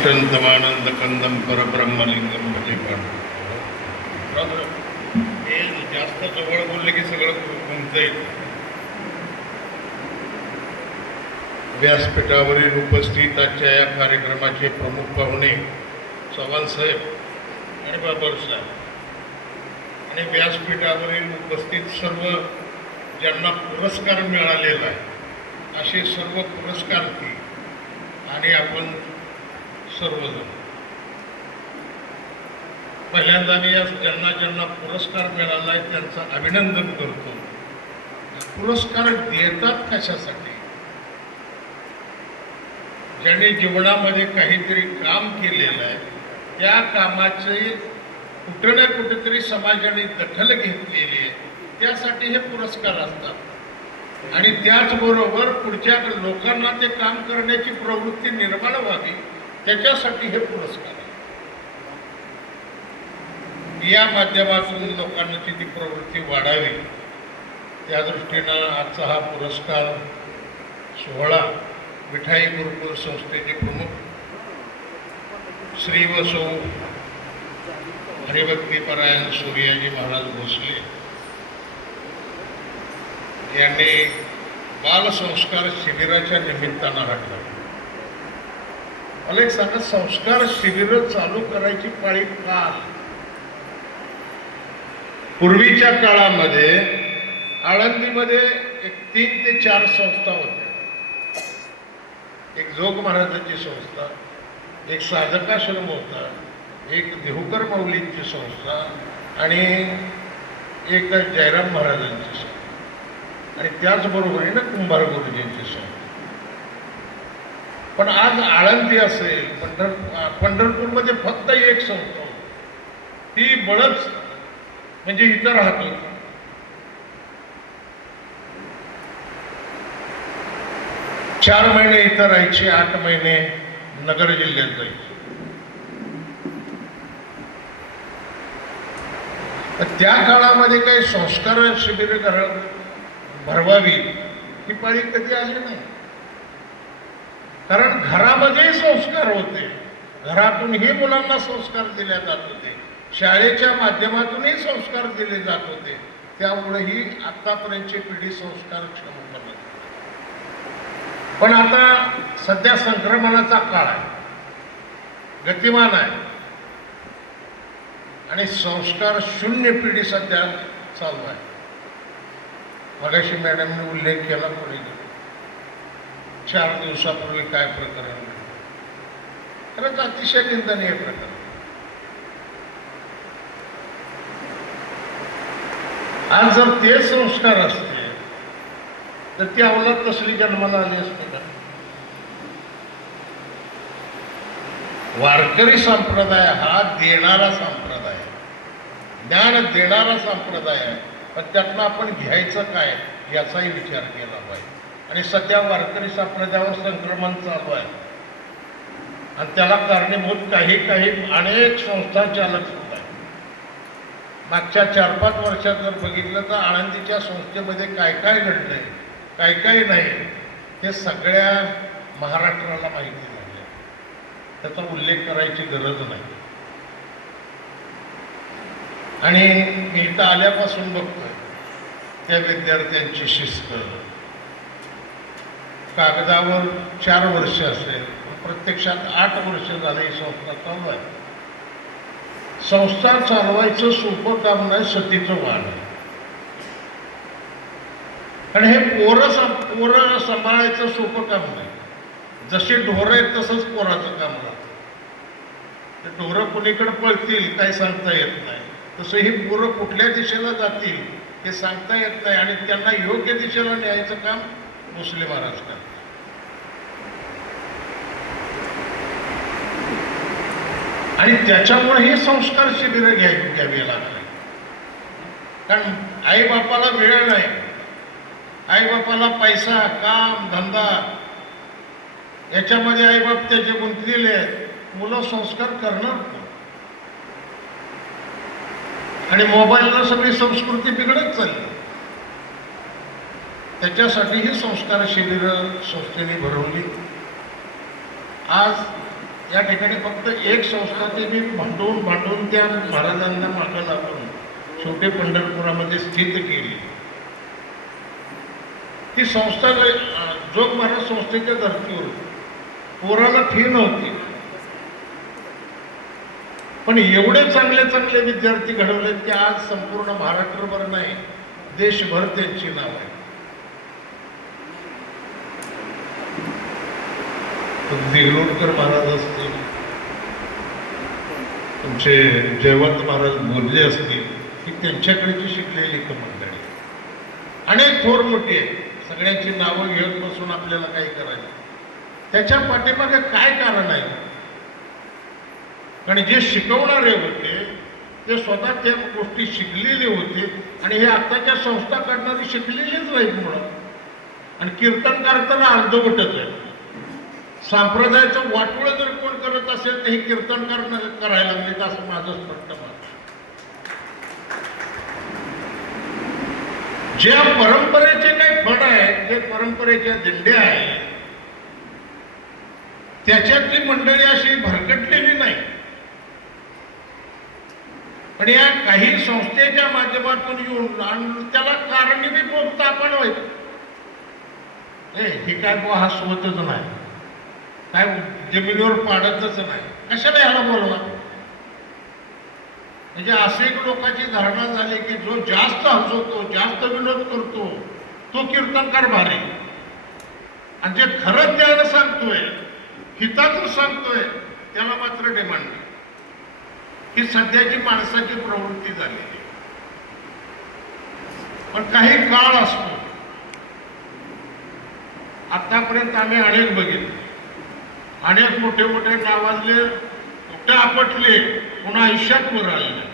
तिष्ठन्तमानंद कंदम परब्रह्मलिंगम भजे पांडव. हे जास्त जवळ बोलले की सगळं गुंत येईल. व्यासपीठावरील उपस्थित आजच्या या कार्यक्रमाचे प्रमुख पाहुणे चव्हाण साहेब आणि बाबर साहेब आणि व्यासपीठावरील उपस्थित सर्व ज्यांना पुरस्कार मिळालेला आहे असे सर्व पुरस्कार्थी आणि आपण सर्वजण पहिल्यांदा मी या ज्यांना पुरस्कार मिळाला आहे त्यांचं अभिनंदन करतो. पुरस्कार देतात कशासाठी? ज्यांनी जीवनामध्ये काहीतरी काम केलेलं आहे त्या कामाचे कुठे ना कुठेतरी समाजाने दखल घेतलेली आहे त्यासाठी हे पुरस्कार असतात. आणि त्याचबरोबर पुढच्या लोकांना ते काम करण्याची प्रवृत्ती निर्माण व्हावी त्याच्यासाठी हे पुरस्कार आहे. या माध्यमातून लोकांची ती प्रवृत्ती वाढावी त्या दृष्टीनं आजचा हा पुरस्कार सोहळा मिठाई गुरुकुल संस्थेचे प्रमुख श्री व सौ हरिभक्तीपरायण सूर्याजी महाराज भोसले यांनी बालसंस्कार शिबिराच्या निमित्तानं हाडला. मला एक सांगा, संस्कार शिबिर चालू करायची पाळी का? पूर्वीच्या काळामध्ये आळंदीमध्ये एक 3 ते 4 संस्था होत्या. एक जोग महाराजांची संस्था, एक साधकाश्रम होता, एक देहूकर माऊलींची संस्था आणि एक जयराम महाराजांची संस्था आणि त्याचबरोबरीनं कुंभार गुरुजींची संस्था. पण आज आळंदी असेल पंढरपूरमध्ये फक्त एक संस्था होती. ती बळच म्हणजे इथं राहतो. चार महिने इथं राहायचे, 8 महिने नगर जिल्ह्यात जायचे. त्या काळामध्ये काही संस्कार शिबिर भरवावी ही पाळी कधी आली नाही. कारण घरामध्ये संस्कार होते, घरातूनही मुलांना संस्कार दिले जात होते, शाळेच्या माध्यमातूनही संस्कार दिले जात होते. त्यामुळे ही आतापर्यंतची पिढी संस्कारक्षम बनत. पण आता सध्या संक्रमणाचा काळ आहे, गतिमान आहे आणि संस्कार शून्य पिढी सध्या चालू आहे. मगाशी मॅडमने उल्लेख केला पुढे 4 दिवसापूर्वी काय प्रकरण घडलं. खरंच अतिशय निंदनीय प्रकरण. आज जर ते संस्कार असते तर ती अवलाद तसली जन्माला आली असते का? वारकरी संप्रदाय हा देणारा संप्रदाय, ज्ञान देणारा संप्रदाय आहे. पण त्यातनं आपण घ्यायचं काय याचाही विचार केला पाहिजे. आणि सध्या वारकरी संप्रदायावर संक्रमण चालू आहे आणि त्याला कारणीभूत काही अनेक संस्था चालक सुद्धा आहेत. मागच्या 4-5 वर्षात जर बघितलं तर आळंदीच्या संस्थेमध्ये काय घडलंय, काय नाही हे सगळ्या महाराष्ट्राला माहिती झालं. त्याचा उल्लेख करायची गरज नाही. आणि मी इथं आल्यापासून बघतोय त्या विद्यार्थ्यांची शिस्त कागदावर 4 वर्ष असेल, प्रत्यक्षात 8 वर्ष झाले ही संस्था चालू आहे. संस्था चालवायचं सोपं काम नाही, सतीचं वाण आहे. आणि हे पोरं सांभाळायचं सोपं काम नाही. जसे ढोरं आहेत तसंच पोराचं काम राहतं. ते ढोरं कुणीकडे पळतील काही सांगता येत नाही. तसं ही पोरं कुठल्या दिशेला जातील हे सांगता येत नाही आणि त्यांना योग्य दिशेला न्यायचं काम भोसले महाराज करतात. आणि त्याच्यामुळे हे संस्कार शिबिरं घ्यावी लागले. कारण आईबापाला वेळ नाही, आईबापाला पैसा, काम, धंदा याच्यामध्ये आईबाप त्याचे गुंतलेले आहेत. मुलं संस्कार करणार कोण? आणि मोबाईलला सगळी संस्कृती बिघडत चालली. त्याच्यासाठी ही संस्कार शिबिरं संस्थेने भरवली. आज या ठिकाणी फक्त एक संस्था त्यांनी भांडून त्या महाराजांना मागं लागून शेवटी पंढरपुरामध्ये स्थित केली. ती संस्था जोग महाराज संस्थेच्या धर्तीवर पोराला फी नव्हती, पण एवढे चांगले चांगले विद्यार्थी घडवलेत की आज संपूर्ण महाराष्ट्रभर नाही देशभर त्यांची नाव आहे. दिगलोटकर महाराज असतील, तुमचे जयवंत महाराज बोलले असतील, ही त्यांच्याकडची शिकलेली मंडळी अनेक थोर मोठी आहे. सगळ्यांची नावं घेऊन बसून आपल्याला काही करायचं, त्याच्या पाठीमागे काय कारण आहे? कारण जे शिकवणारे होते ते स्वतः त्या गोष्टी शिकलेले होते आणि हे आत्ताच्या संस्था करणारी शिकलेलीच नाहीत मुळात. आणि कीर्तन करताना अर्धवटच आहे. संप्रदायाचं वाटोळ जर कोण करत असेल तर हे कीर्तन करायला लागले असं माझं स्पष्ट मत. ज्या परंपरेचे काही फड आहेत, जे परंपरेच्या दिंड्या आहेत, त्याच्यातली मंडळी अशी भरकटलेली नाही. पण या काही संस्थेच्या माध्यमातून येऊन आणि त्याला कारणीभूत फक्त आपण व्हायचं. हे काय बुवा हा स्वतःच नाही, काय जमिनीवर पाडतच नाही, कशाला याला बोलला? म्हणजे असे एक लोकांची धारणा झाली की जो जास्त हसवतो, जास्त विनोद करतो तो कीर्तनकार भारी, आणि जे खरंच ज्ञान सांगतोय, हिताचं सांगतोय, त्याला मात्र डिमांड नाही. ही सध्याची माणसाची प्रवृत्ती झालेली. पण काही काळ असतो, आतापर्यंत आम्ही अनेक बघितले, अनेक मोठे मोठे नावाजले, कुठे आपटले, पुन्हा आयुष्यात वर आले.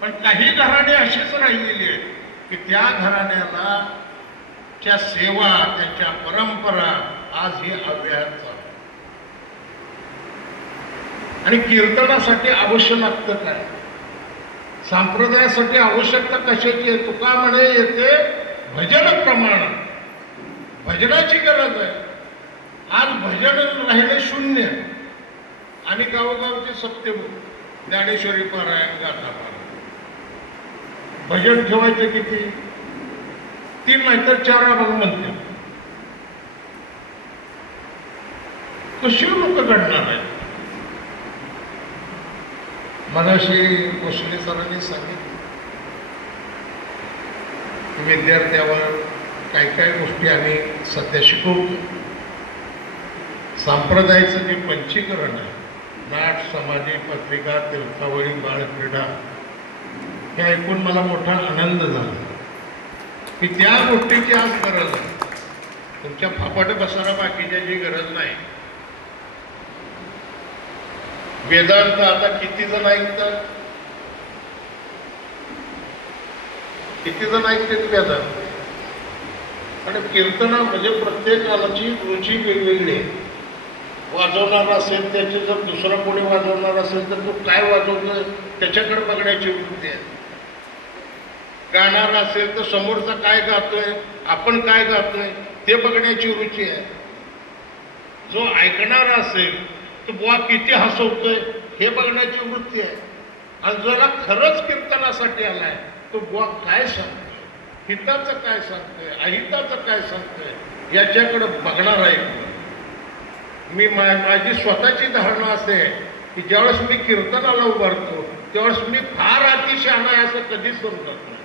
पण काही घराणे अशीच राहिलेली आहेत की त्या घराण्याला च्या सेवा, त्यांच्या परंपरा आज ही अव्याहत चालू. आणि कीर्तनासाठी आवश्यक लागतं काय? संप्रदायासाठी आवश्यकता कशाची आहे? तुका म्हणे येते भजन प्रमाण, भजनाची गरज आहे. आज भजन राहिले शून्य. आम्ही गावोगावचे सत्य ज्ञानेश्वरी पारायण, गाथा पारायण, भजन ठेवायचे किती? 3 नाहीतर 4 अभंग म्हणते. कशी लोक घडणार आहेत? मगाशी कोशले सरांनी सांगितलं विद्यार्थ्यावर काही काही गोष्टी आम्ही सध्या शिकवतो. संप्रदायाचं जे पंचीकरण आहे, नाट, समाजी, पत्रिका, तीर्थावळी, बाळक्रीडा, हे ऐकून मला मोठा आनंद झाला की त्या गोष्टीची आज गरज आहे. तुमच्या फापाट बसायला बाकीच्या जी गरज नाही. वेदांत आता किती जण ऐकतात? किती जण ऐकतात वेदांत? आणि कीर्तनामध्ये प्रत्येकाची रुची वेगवेगळी आहे. वाजवणारा असेल त्याची, जर दुसरा कोणी वाजवणार असेल तर तो काय वाजवतोय त्याच्याकडे बघण्याची वृत्ती आहे. गाणारा असेल तर समोरचा काय गातोय, आपण काय गातोय ते बघण्याची रुची आहे. जो ऐकणारा असेल तो बुवा किती हसवतोय हे बघण्याची वृत्ती आहे. आणि ज्याला खरंच कीर्तनासाठी आलाय तो बुवा काय सांगतोय, हिताचं काय सांगतोय, अहिताचं काय सांगतोय याच्याकडे बघणार आहे. मी माझी स्वतःची धारणा असे की ज्यावेळेस मी कीर्तनाला उभारतो त्यावेळेस मी फार अतिशहाणा आहे असं कधीच समजत नाही.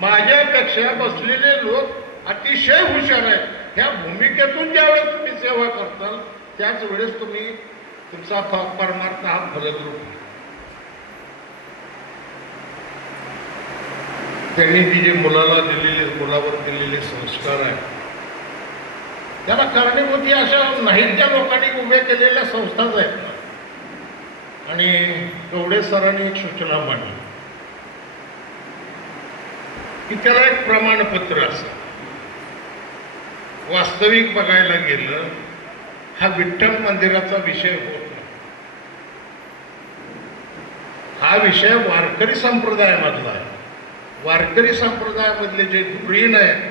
माझ्यापेक्षा बसलेले लोक अतिशय हुशार आहेत. ह्या भूमिकेतून ज्यावेळेस तुम्ही सेवा करताल त्याच वेळेस तुम्ही तुमचा परमार्थ हा फलद्रूप. त्यांनी ती जे मुलावर दिलेले संस्कार आहेत त्याला कारणीभूत अशा नाहीत त्या लोकांनी उभे केलेल्या संस्थाच आहेत. आणि कवडे सरांनी एक सूचना मांडली की त्याला एक प्रमाणपत्र असं. वास्तविक बघायला गेलं हा विठ्ठल मंदिराचा विषय होत नाही. हा विषय वारकरी संप्रदायामधला आहे. वारकरी संप्रदायामधले जे धुरीण आहेत,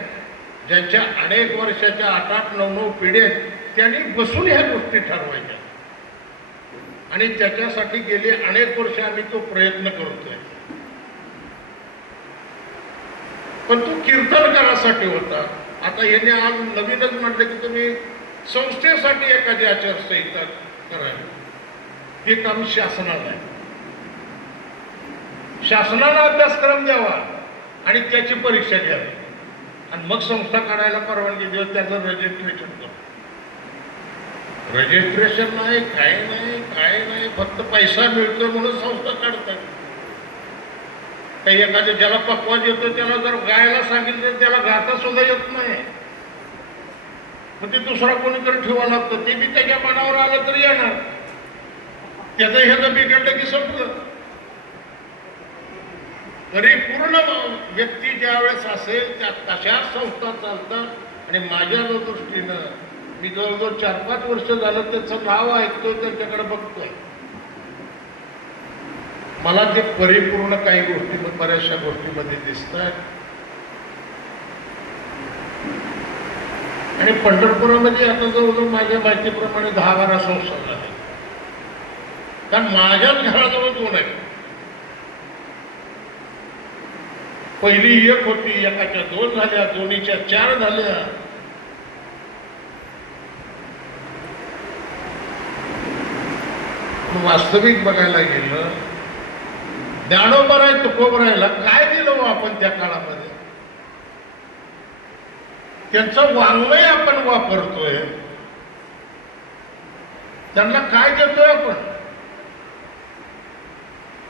ज्यांच्या अनेक वर्षाच्या 8-8, 9-9 पिढ्या आहेत, त्यांनी बसून ह्या गोष्टी ठरवायच्या. आणि त्याच्यासाठी गेली अनेक वर्ष आम्ही तो प्रयत्न करतोय. पण तो कीर्तनकारासाठी होता. आता यांनी आज नवीनच म्हटलं की तुम्ही संस्थेसाठी एखादी आचारसंहिता करावी. हे काम शासनाला आहे. शासनाला अभ्यासक्रम द्यावा आणि त्याची परीक्षा घ्यावी आणि मग संस्था काढायला परवानगी देऊ. त्याचं रजिस्ट्रेशन करू. रजिस्ट्रेशन नाही, काय नाही, फक्त पैसा मिळतोय म्हणून संस्था काढतात. काही एखाद्या ज्याला पकवाज येतो त्याला जर गायला सांगितलं तर त्याला गाता सुद्धा येत नाही. मग ते दुसरा कोणीतरी ठेवा लागतं. ते बी त्याच्या मनावर आलं तरी येणार. त्याचं ह्याचं बिघडलं की संपलं. तरी पूर्ण व्यक्ती ज्या वेळेस असेल त्या तशा संस्था चालतात. आणि माझ्या दृष्टीनं मी जवळजवळ 4-5 वर्ष झालं त्याचं नाव ऐकतोय, त्यांच्याकडे बघतोय. मला ते परिपूर्ण काही गोष्टी बऱ्याचशा गोष्टीमध्ये दिसत आहेत. आणि पंढरपुरामध्ये आता जवळजवळ माझ्या माहितीप्रमाणे 10-12 संस्था आहेत. कारण माझ्याच घराजवळ 2 आहेत. पहिली एक होती, एकाच्या 2 झाल्या, दोन्हीच्या 4 झाल्या. वास्तविक बघायला गेलं, ज्ञानोबराय तुकोबरायला काय दिलं हो आपण त्या काळामध्ये? त्यांचं वाङ्मय आपण वापरतोय, त्यांना काय देतोय आपण?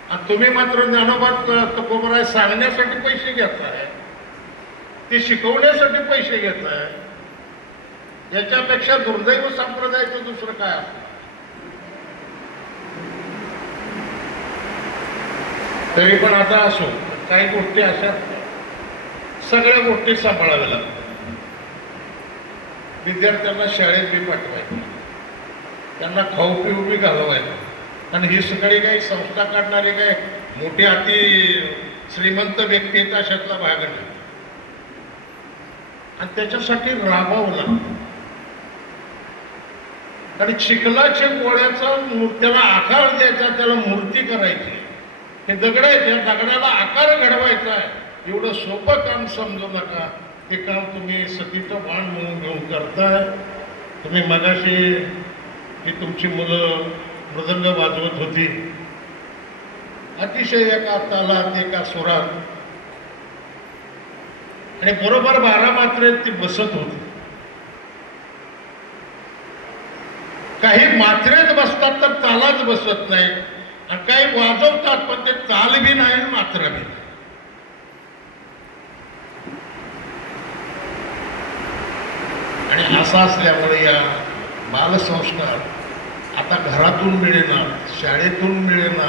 आणि तुम्ही मात्र ज्ञानोबा तुकोबराय सांगण्यासाठी पैसे घेताय, ते शिकवण्यासाठी पैसे घेताय. याच्यापेक्षा दुर्दैव संप्रदायाचं दुसरं काय असतं? तरी पण आता असो, काही गोष्टी अशा सगळ्या गोष्टी सांभाळाव्या लागतात. विद्यार्थ्यांना शाळेत बी पाठवायचं, त्यांना खाऊ पिऊ बी घालवायचं. आणि ही सगळी काही संस्था काढणारी काय मोठी अति श्रीमंत व्यक्ती आहेत अशातला भाग नाही. आणि त्याच्यासाठी राबावं लागतं. आणि चिखलाच्या गोळ्याचा त्याला आकार द्यायचा, त्याला मूर्ती करायची. हे दगड आहे, त्या दगडाला आकार घडवायचा आहे. एवढं सोपं काम समजू नका. ते काम तुम्ही सतीचं बाण म्हणून घेऊन करताय. तुम्ही मगाशी की तुमची मुलं मृदंग वाजवत होती, अतिशय एका तालात एका सुरात, आणि बरोबर 12 मात्रेत ती बसत होती. काही मात्रेत बसतात तर तालाच बसत नाही, आणि काही वाजवतात पण ते ताल बी नाही आणि मात्रा बी नाही. आणि असं असल्यामुळे या बालसंस्कार आता घरातून मिळेना, शाळेतून मिळेना.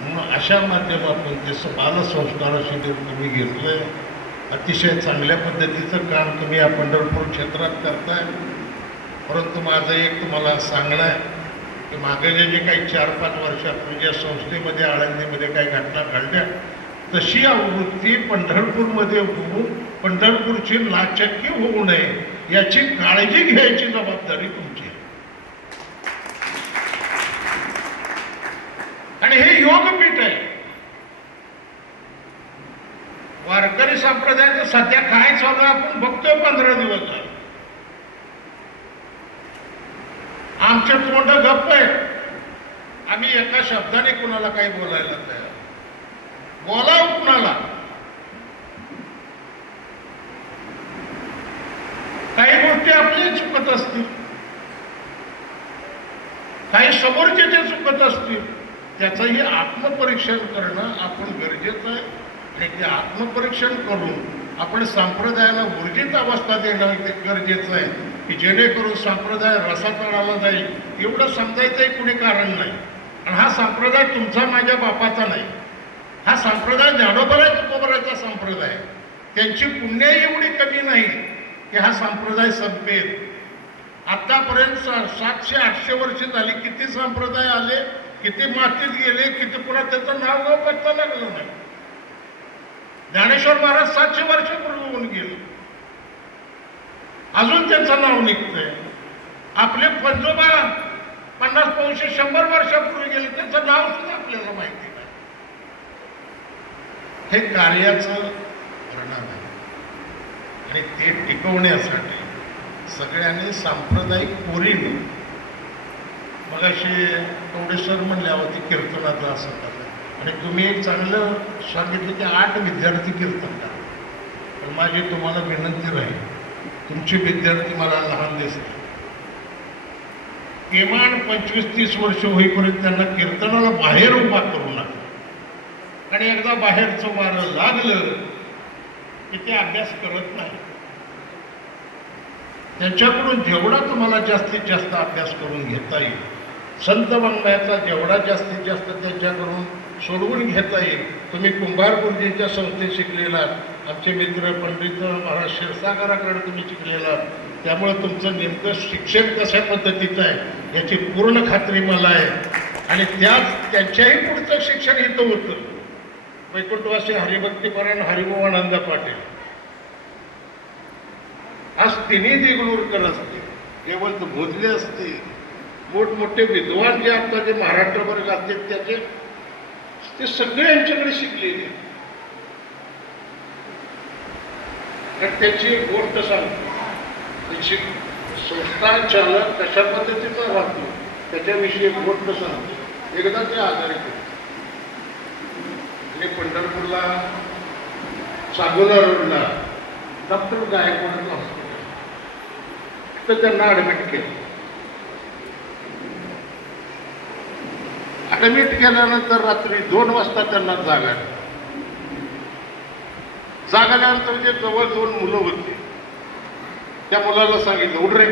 म्हणून अशा माध्यमातून ते बालसंस्कार शिबिर तुम्ही घेतलंय. अतिशय चांगल्या पद्धतीचं काम तुम्ही या पंढरपूर क्षेत्रात करताय. परंतु माझं एक तुम्हाला सांगणं आहे की मागे जे काही 4-5 वर्षापूर्वी ज्या संस्थेमध्ये आळंदीमध्ये काही घटना घडल्या, तशी आवृत्ती पंढरपूरमध्ये होऊन पंढरपूरची नाचक्की होऊ नये याची काळजी घ्यायची जबाबदारी तुमची आहे. आणि हे योगपीठ आहे. वारकरी संप्रदायाचं सध्या काय चालू आपण बघतोय. 15 दिवस झाले आमचे तोंड गप्प आहेत. आम्ही एका शब्दाने कुणाला काही बोलायला तयार. बोलाव कुणाला? काही गोष्टी आपली चुकत असतील, काही समोरचे जे चुकत असतील, त्याचंही आत्मपरीक्षण करणं आपण गरजेचं आहे. आणि ते आत्मपरीक्षण करून आपण संप्रदायाला ऊर्जित अवस्था देणं ते गरजेचं आहे की जेणेकरून संप्रदाय रसातळाला जाईल. एवढं समजायचंही कुणी कारण नाही. आणि हा संप्रदाय तुमचा माझ्या बापाचा नाही. हा संप्रदाय ज्ञानोबराय तुकोबरायचा संप्रदाय. त्यांची पुण्य एवढी कमी नाही की हा संप्रदाय संपेल. आतापर्यंत 700-800 वर्ष झाली. किती संप्रदाय आले, किती मातीत गेले, किती पुन्हा त्याचं नाव गाव पत्ता लागलं नाही. ज्ञानेश्वर महाराज 700 वर्षापूर्वी होऊन गेले, अजून त्यांचं नाव निघतंय. आपले पंजोबा 50 पौष 100 वर्षापूर्वी गेले, त्याचं नाव सुद्धा आपल्याला माहिती नाही. हे कार्याचं परिणाम आहे आणि ते टिकवण्यासाठी सगळ्यांनी सांप्रदायिक ओरीनं, मगाशी कवडेश्वर म्हणल्यावर ती कीर्तनाचं असं करतात आणि तुम्ही एक चांगलं सांगितलं की 8 विद्यार्थी कीर्तन करा. पण माझी तुम्हाला विनंती राहील, तुमचे विद्यार्थी मला लहान दिसते, किमान 25-30 वर्ष होईपर्यंत त्यांना कीर्तनाला बाहेर उभा करू नका. आणि एकदा बाहेरचं वारं लागलं की ते अभ्यास करत नाही. त्यांच्याकडून जेवढा तुम्हाला जास्तीत जास्त अभ्यास करून घेता येईल, संत वाङ्मयाचा जेवढा जास्तीत जास्त त्यांच्याकडून सोडवून घेता येईल. तुम्ही कुंभार गुरुजींच्या संस्थेत शिकलेला, आमचे मित्र पंडित महाराज क्षीरसागराकडे तुम्ही शिकलेला, त्यामुळे तुमचं नेमकं शिक्षण कशा पद्धतीचं आहे याची पूर्ण खात्री मला आहे. आणि त्यांच्याही पुढचं शिक्षण इथं होतं. वैकुंठवासी हरिभक्तीपरायण हरिभावानंद पाटील, आज तिन्ही देगलूरकर असतील, हेमंत भोजले असतील, मोठमोठे विद्वान जे आता जे महाराष्ट्रभर असतील त्याचे, ते सगळे यांच्याकडे शिकलेले. तर त्याची एक गोष्ट सांगतो, त्याची संस्थान चालक कशा पद्धतीचा राहतो त्याच्याविषयी एक गोष्ट सांगतो. एकदा ते आजारी होते आणि पंढरपूरला सांगोला रोडला डॉक्टर गायकवाड हॉस्पिटल, तर त्यांना ऍडमिट केलं. ऍडमिट केल्यानंतर रात्री 2 वाजता त्यांना जाग आली. जाग आल्यानंतर जे जवळ 2 मुलं होती, त्या मुलाला सांगितलं, उठ रे,